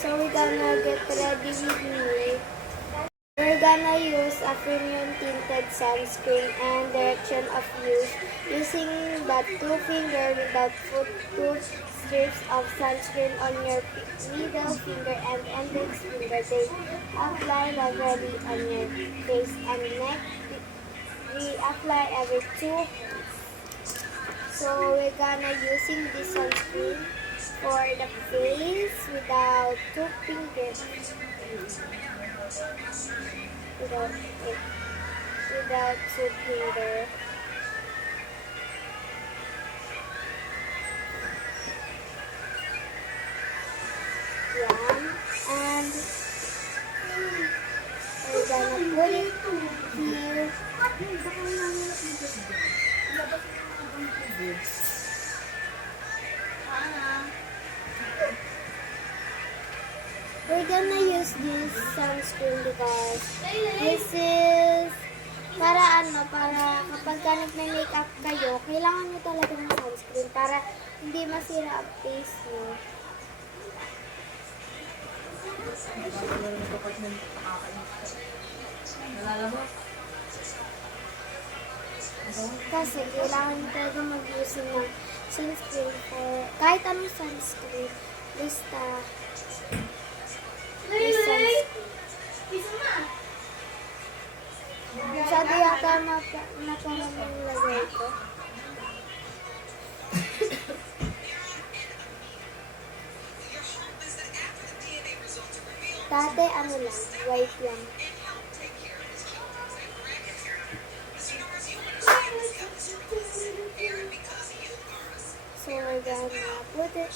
So we're gonna get ready with me. We're gonna use a premium tinted sunscreen and direction of use using the 2-finger without foot strips of sunscreen on your middle finger and index finger. They apply regularly on your face and neck. We apply every 2 hours. So we're gonna using this sunscreen for the face without 2 fingers. Without 2 fingers. Yan. And we're gonna put it here. We're gonna use this sunscreen because this is para kapag nagme-makeup kayo, kailangan nyo talaga ng sunscreen para hindi masira ang face nyo. Kasi kailangan nyo talaga mag-use ng sunscreen for kahit anong sunscreen. Basta masyado yata naparaming lagay ko. Dati ano lang, white lang. So we're gonna put it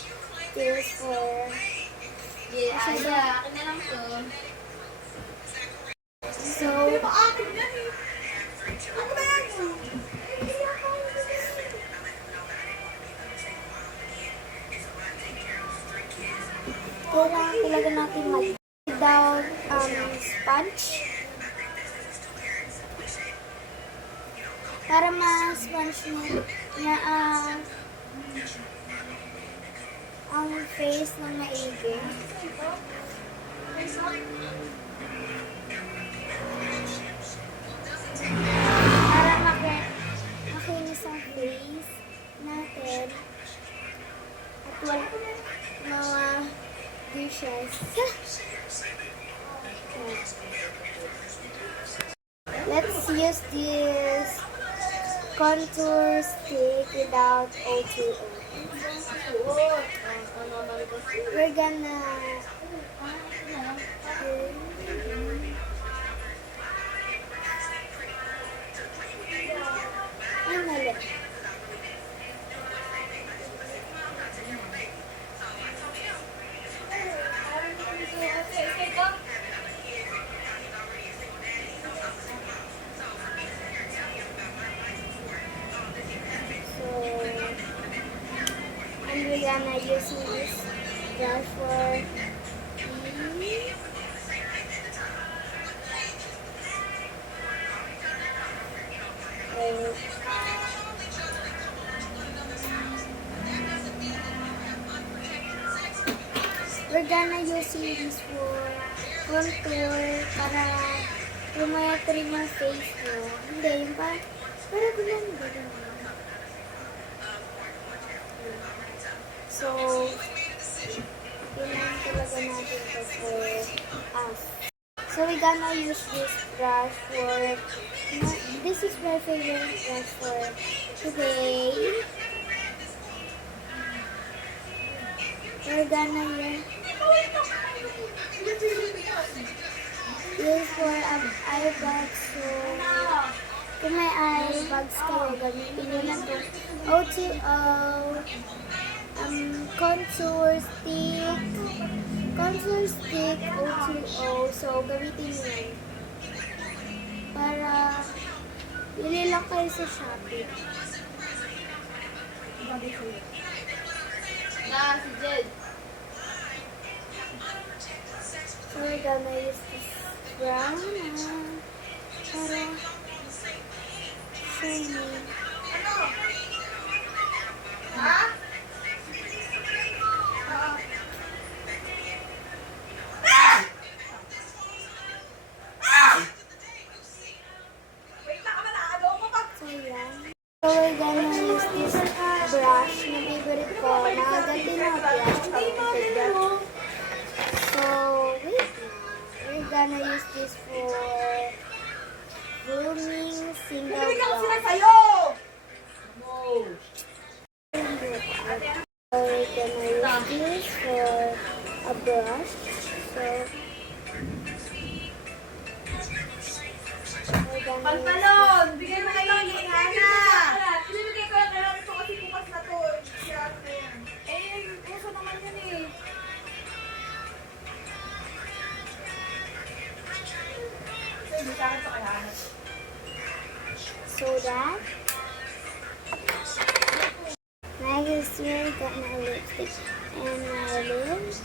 this for So, kailangan talaga natin without sponge para ma-sponge niya ang face ng maigi. Para makinis ang face natin at wala mga dishes. Let's use this contour stick without O2O. We're gonna we're gonna use this brush for we're gonna using this for contour para lumayat rin yung face mo. Hindi, yung para gulang. So, kailangan talaga natin ito for us. So, we're gonna use this brush for, this is my favorite brush for today. We're gonna use for eye bags. So, kung may eye bags kayo, gamitin nyo lang ito. O2O. Contour stick, O2O. So, gamitin nyo yan. Para, bili lang kayo sa Shopee. Si Jed. So, we're gonna use this brown para shiny. blush powder. So, wait. We're gonna use this for blooming single blush. So, we're gonna use this for a brush. So, we're gonna Pantalon! Bigay mo kayo ni Hana! Binibigay ko lang kaya ito kasi bukas na to. Uso naman yun eh. so that next we're gonna lipstick and my lips.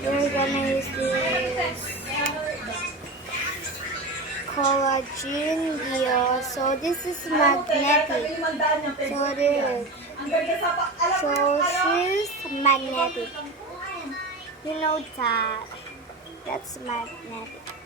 We're gonna use this collagen Dio. So this is magnetic. So there. So she's magnetic. You know that. That's magnetic.